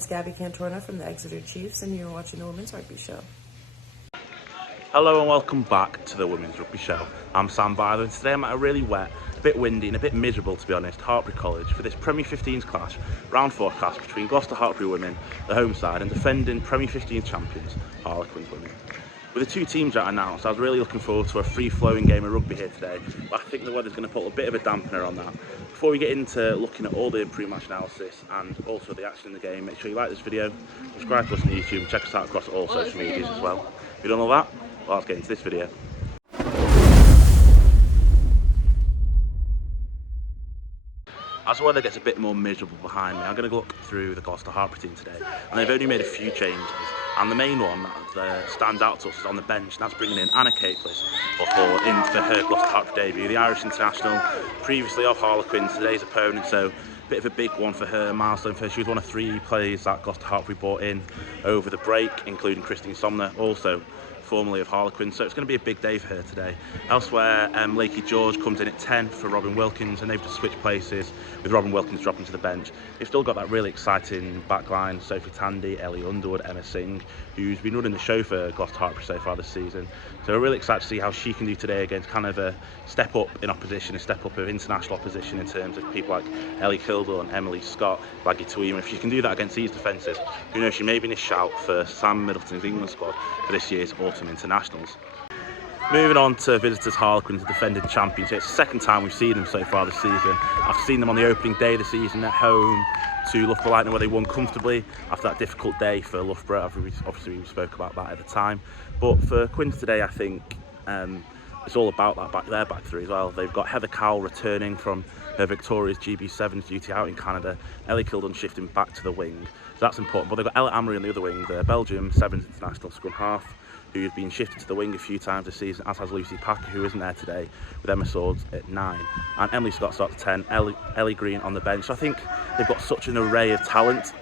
is Gabby Cantorna from the Exeter Chiefs, and you're watching the Women's Rugby Show. Hello and welcome back to the Women's Rugby Show. I'm Sam Byler, and today I'm at a really wet, a bit windy and a bit miserable, to be honest, Hartpury College for this Premier 15s clash, round 4 clash between Gloucester-Hartpury Women, the home side, and defending Premier 15 champions, Harlequins Women. With the two teams that are announced, I was really looking forward to a free-flowing game of rugby here today, but I think the weather's going to put a bit of a dampener on that. Before we get into looking at all the pre-match analysis and also the action in the game, make sure you like this video, subscribe to us on YouTube, and check us out across all social medias as well. If you don't know that, well, let's get into this video. As the weather gets a bit more miserable behind me, I'm going to look through the Gloucester-Hartpury team today, and they've only made a few changes, and the main one that stands out to us is on the bench, and that's bringing in Anna Capeless for her Gloucester-Hartpury debut, the Irish international, previously of Harlequins, today's opponent, so a bit of a big one for her, milestone for her. She was one of 3 players that Gloucester-Hartpury brought in over the break, including Christine Somner, also formerly of Harlequins, so it's going to be a big day for her today. Elsewhere, Lakey George comes in at 10 for Robin Wilkins, and they've just switched places with Robin Wilkins dropping to the bench. They've still got that really exciting backline, Sophie Tandy, Ellie Underwood, Emma Singh, who's been running the show for Gloucester-Hartpury so far this season. So we're really excited to see how she can do today against kind of a step up in opposition, a step up of international opposition in terms of people like Ellie Kildall, Emily Scott, Baggy Tweeman. If she can do that against these defences, who knows, she may be in a shout for Sam Middleton's England squad for this year's autumn internationals. Moving on to visitors Harlequins, the defending champions. It's the second time we've seen them so far this season. I've seen them on the opening day of the season at home to Loughborough Lightning, where they won comfortably after that difficult day for Loughborough. Obviously we spoke about that at the time, but for Quins today, I think it's all about their back three as well. They've got Heather Cowell returning from her victorious GB7's duty out in Canada, Ellie Kildon shifting back to the wing, so that's important. But they've got Ella Amory on the other wing, the Belgium Sevens international scrum half, who's been shifted to the wing a few times this season, as has Lucy Packer, who isn't there today, with Emma Swords at 9. And Emily Scott starts at 10, Ellie Green on the bench. So I think they've got such an array of talent.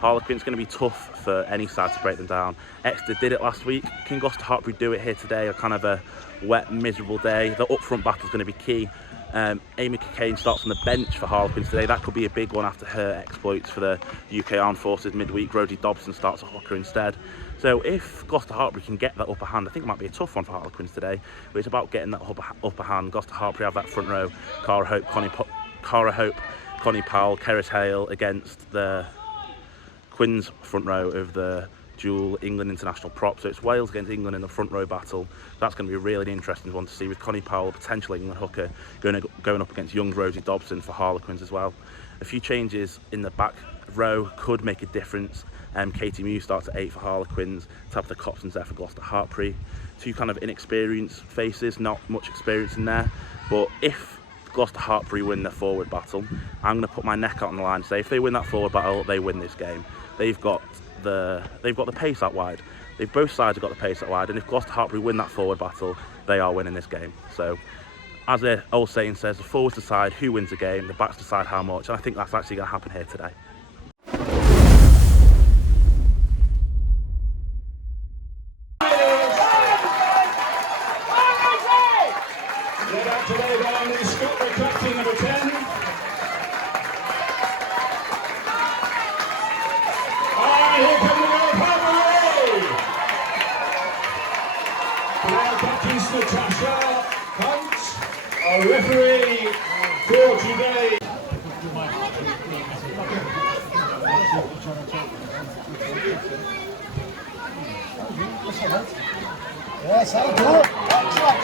Harlequins going to be tough for any side to break them down. Exeter did it last week. Can Gloucester-Hartpury do it here today? A kind of a wet, miserable day. The up-front battle is going to be key. Amy Cockayne starts on the bench for Harlequins today. That could be a big one after her exploits for the UK Armed Forces midweek. Rosie Dobson starts a hooker instead. So if Gloucester-Hartpury can get that upper hand, I think it might be a tough one for Harlequins today, but it's about getting that upper hand. Gloucester-Hartpury have that front row, Cara Hope, Connie Powell, Kerris Hale against the Quins front row of the dual England international prop. So it's Wales against England in the front row battle. That's going to be a really interesting one to see, with Connie Powell, potential England hooker, going up against young Rosie Dobson for Harlequins as well. A few changes in the back row could make a difference. Katie Mew starts at 8 for Harlequins, Tabitha Copson's there for Gloucester-Hartpury. 2 kind of inexperienced faces, not much experience in there, but if Gloucester-Hartpury win their forward battle, I'm going to put my neck out on the line and say if they win that forward battle, they win this game. They've got the pace out wide. Both sides have got the pace out wide, and if Gloucester-Hartpury win that forward battle, they are winning this game. So, as the old saying says, the forwards decide who wins the game, the backs decide how much, and I think that's actually going to happen here today. Today down is Scott McClatchy, number 10. And here come the World Hartpury! Now captains Natasha Hunt, a referee for today. Yes, how good. Excellent.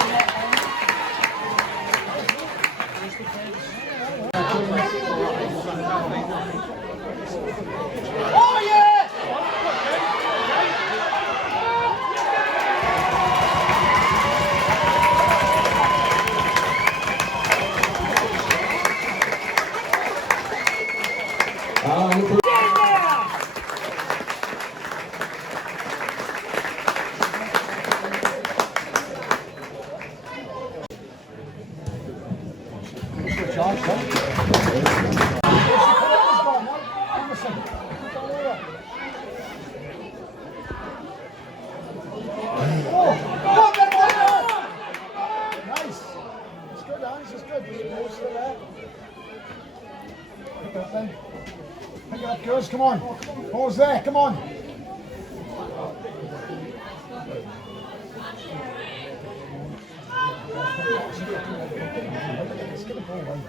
Oh yeah! Charge, come on. Ball's there, come on. Let's get the ball right.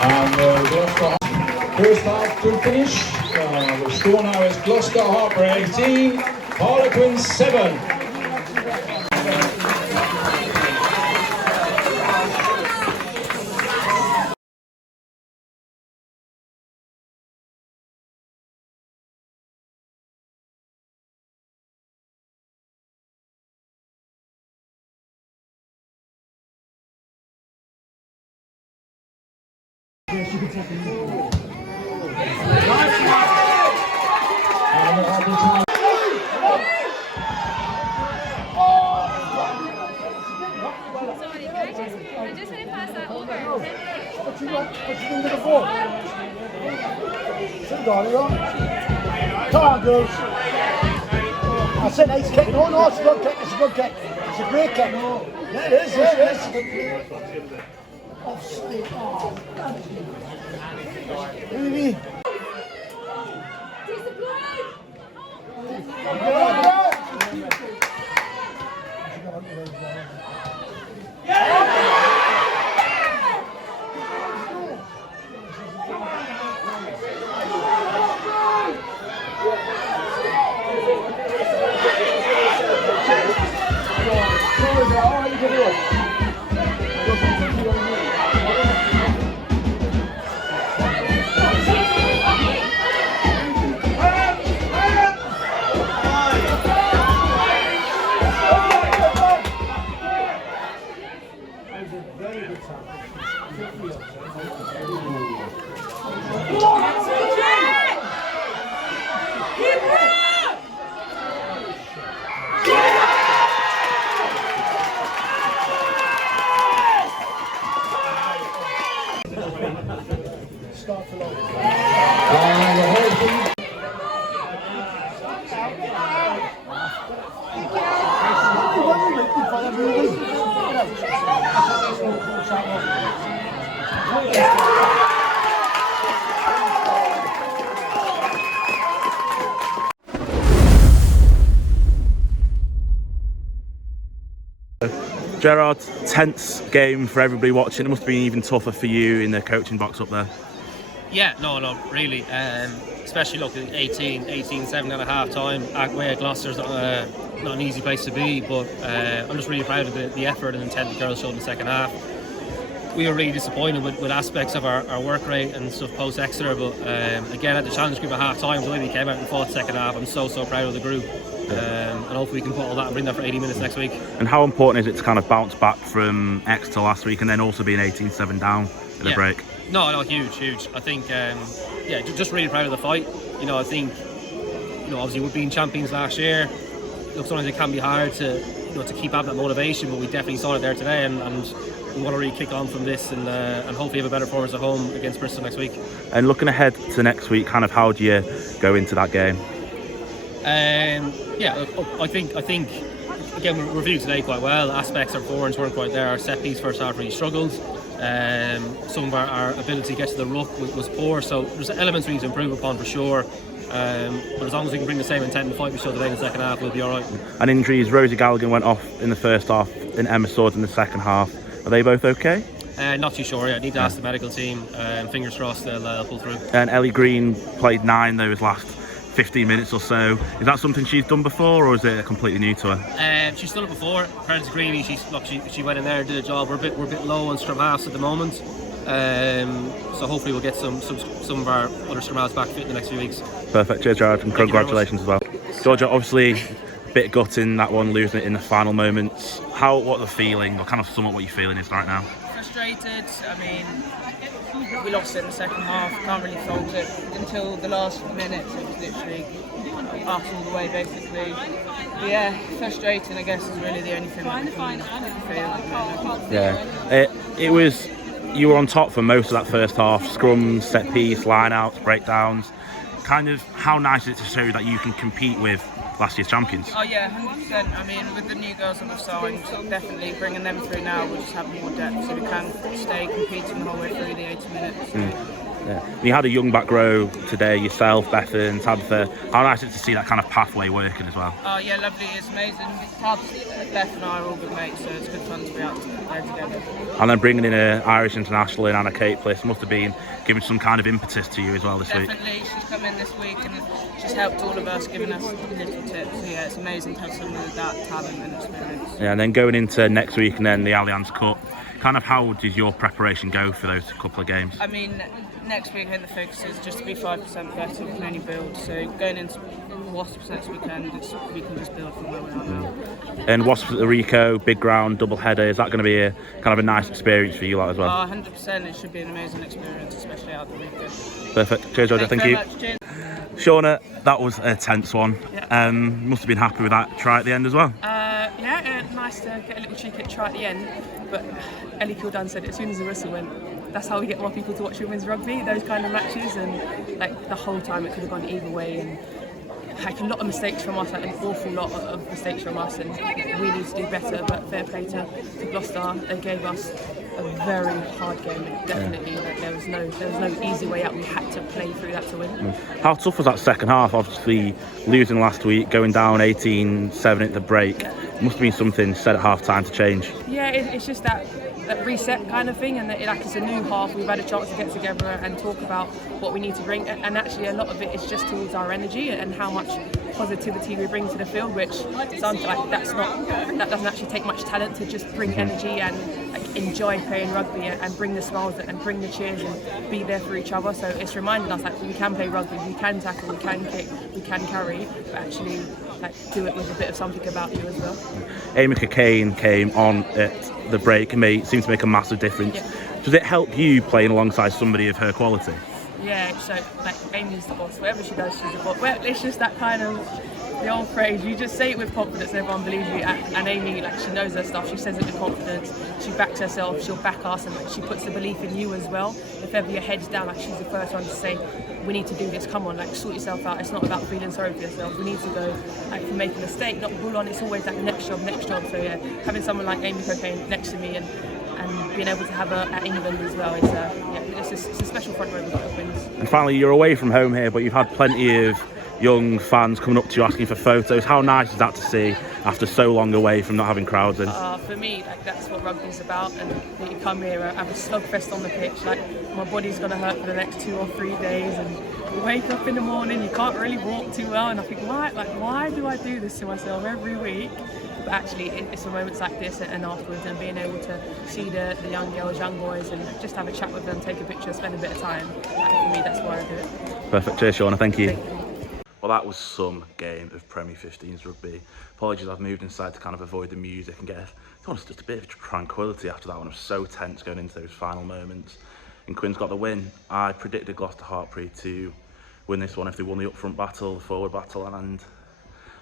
And Gloucester first half to finish. The score now is Gloucester-Hartpury 18, Harlequins 7. Come on, girls. That's a nice kick. No, it's a good kick. It's a good kick. It's a great kick. Yeah, it is. Yeah, it is. Really? Gerard, tense game for everybody watching. It must have been even tougher for you in the coaching box up there. Yeah, no, really. Especially looking at 18-7 at half time. Where Gloucester's not an easy place to be, but I'm just really proud of the effort and intent the girls showed in the second half. We were really disappointed with aspects of our work rate and stuff post Exeter, but again at the challenge group at half time, the way we came out and fought second half, I'm so proud of the group. And hopefully we can put all that and bring that for 80 minutes next week. And how important is it to kind of bounce back from Exeter last week and then also being 18-7 down in the break? No, huge. I think, just really proud of the fight. I think, obviously we're being champions last year. sometimes it can be hard to to keep up that motivation, but we definitely saw it there today, and we want to really kick on from this and hopefully have a better performance at home against Bristol next week. And looking ahead to next week, kind of how do you go into that game? Yeah, I think again we reviewed today quite well. Aspects our forwards weren't quite there. Our set piece first half really struggled. Some of our ability to get to the ruck was poor, so there's elements we need to improve upon for sure. But as long as we can bring the same intent and fight we showed today in the second half, we'll be alright. And injuries, Rosie Gallagher went off in the first half and Emma Swords in the second half. Are they both okay? Not too sure yet. I need to ask the medical team. Fingers crossed they'll pull through. And Ellie Green played 9 those last 15 minutes or so. Is that something she's done before, or is it completely new to her? She's done it before. Credit to Greeny, she went in there and did a job. We're a bit low on scrum halves at the moment, so hopefully we'll get some of our other scrum halves back fit in the next few weeks. Perfect. Cheers, Gerard, and congratulations as well. Georgia, obviously a bit gutting that one, losing it in the final moments. What the feeling, or kind of sum up what you're feeling is right now? Frustrated. I mean, we lost it in the second half, can't really fault it until the last minutes. It was literally us all the way basically. But yeah, frustrating I guess is really the only thing I can feel at the moment. Yeah, it was, you were on top for most of that first half, scrums, set piece, line outs, breakdowns. Kind of how nice is it to show that you can compete with last year's champions? Oh yeah, 100%. I mean, with the new girls that we've signed, definitely bringing them through now, we'll just have more depth so we can stay competing the whole way through the 80 minutes. Yeah. You had a young back row today, yourself, Bethan, Tabitha. How nice is it to see that kind of pathway working as well? Oh yeah, lovely. It's amazing. Beth and I are all good mates, so it's good fun to be out there together. And then bringing in an Irish international in Anna Kate Bliss must have been giving some kind of impetus to you as well this week. Definitely, she's come in this week and she's helped all of us, giving us little tips. So yeah, it's amazing to have someone with that talent and experience. Yeah, and then going into next week and then the Allianz Cup, kind of how does your preparation go for those couple of games? I mean, next week I think the focus is just to be 5% better. We can only build, so going into Wasps next weekend, we can just build from where we are. And Wasps at the Rico, big ground, double header, is that going to be a kind of a nice experience for you lot as well? 100%, it should be an amazing experience, especially out the Rico. Perfect. Cheers, Georgia. Thank you. Much. Cheers. Shauna, that was a tense one. Yeah. Must have been happy with that try at the end as well. Yeah, nice to get a little cheeky try at the end, but Ellie Kildan said it as soon as the whistle went, that's how we get more people to watch women's rugby, those kind of matches, and like the whole time it could have gone either way, and like a lot of mistakes from us, like an awful lot of mistakes from us, and we need to do better. But fair play to Gloucester, they gave us a very hard game. Definitely, like, there was no easy way out. We had to play through that to win. How tough was that second half? Obviously, losing last week, going down 18-7 at the break. It must have been something said at half time to change. Yeah, it's just that reset kind of thing, and like it's a new half. We've had a chance to get together and talk about what we need to bring, and actually a lot of it is just towards our energy and how much positivity we bring to the field, which sounds like that doesn't actually take much talent to just bring energy and like enjoy playing rugby and bring the smiles and bring the cheers and be there for each other. So it's reminding us like we can play rugby, we can tackle, we can kick, we can carry, but actually like do it with a bit of something about you as well. Amy Cockayne came on at the break and seemed to make a massive difference. Yeah. Does it help you playing alongside somebody of her quality? Yeah, so like Amy's the boss. Whatever she does, she's the boss. Well, it's just that kind of the old phrase. You just say it with confidence, and everyone believes you. And Amy, like she knows her stuff. She says it with confidence. She backs herself. She'll back us, and like, she puts the belief in you as well. If ever your head's down, like she's the first one to say, "We need to do this. Come on, like sort yourself out. It's not about feeling sorry for yourself. We need to go. Like if you make a mistake, not bull on. It's always like next job. So yeah, having someone like Amy Cockayne next to me and being able to have her at England as well, it's a special front row with the Queens. And finally, you're away from home here, but you've had plenty of young fans coming up to you asking for photos. How nice is that to see after so long away from not having crowds in? For me, like that's what rugby's about, and you come here and have a slugfest on the pitch. Like my body's gonna hurt for the next 2 or 3 days, and you wake up in the morning, you can't really walk too well, and I think, why do I do this to myself every week? But actually, it's for moments like this and afterwards, and being able to see the young girls, young boys, and just have a chat with them, take a picture, spend a bit of time. Like, for me, that's why I do it. Perfect. Cheers, Shauna. Thank you. Thank you. Well, that was some game of Premier 15s rugby. Apologies, I've moved inside to kind of avoid the music and get just a bit of tranquility after that one. I was so tense going into those final moments. And Quins got the win. I predicted Gloucester-Hartpury to win this one if they won the up-front battle, the forward battle, and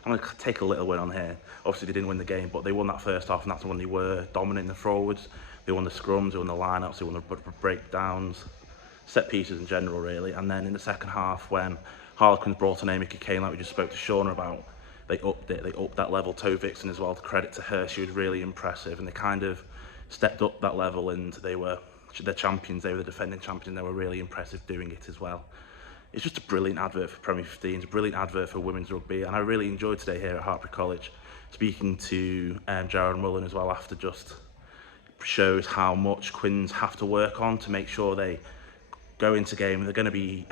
I'm going to take a little win on here. Obviously, they didn't win the game, but they won that first half, and that's when they were dominating the forwards. They won the scrums, they won the lineouts, they won the breakdowns, set pieces in general, really. And then in the second half, when Harlequins brought in Amy Kane, like we just spoke to Shauna about, they upped it. They upped that level. Toe Vixen as well, to credit to her, she was really impressive, and they kind of stepped up that level, and they were the champions. They were the defending champions, and they were really impressive doing it as well. It's just a brilliant advert for Premier 15, a brilliant advert for women's rugby, and I really enjoyed today here at Hartpury College speaking to Jared Mullen as well. After just shows how much Quins have to work on to make sure they go into game. They're going to be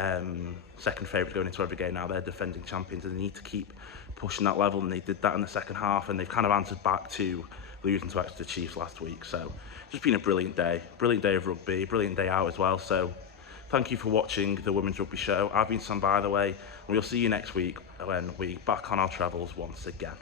second favourites going into every game now. They're defending champions, and they need to keep pushing that level, and they did that in the second half, and they've kind of answered back to losing to Exeter Chiefs last week. So just been a brilliant day of rugby, brilliant day out as well. So thank you for watching the Women's Rugby Show. I've been Sam, by the way, and we'll see you next week when we're back on our travels once again.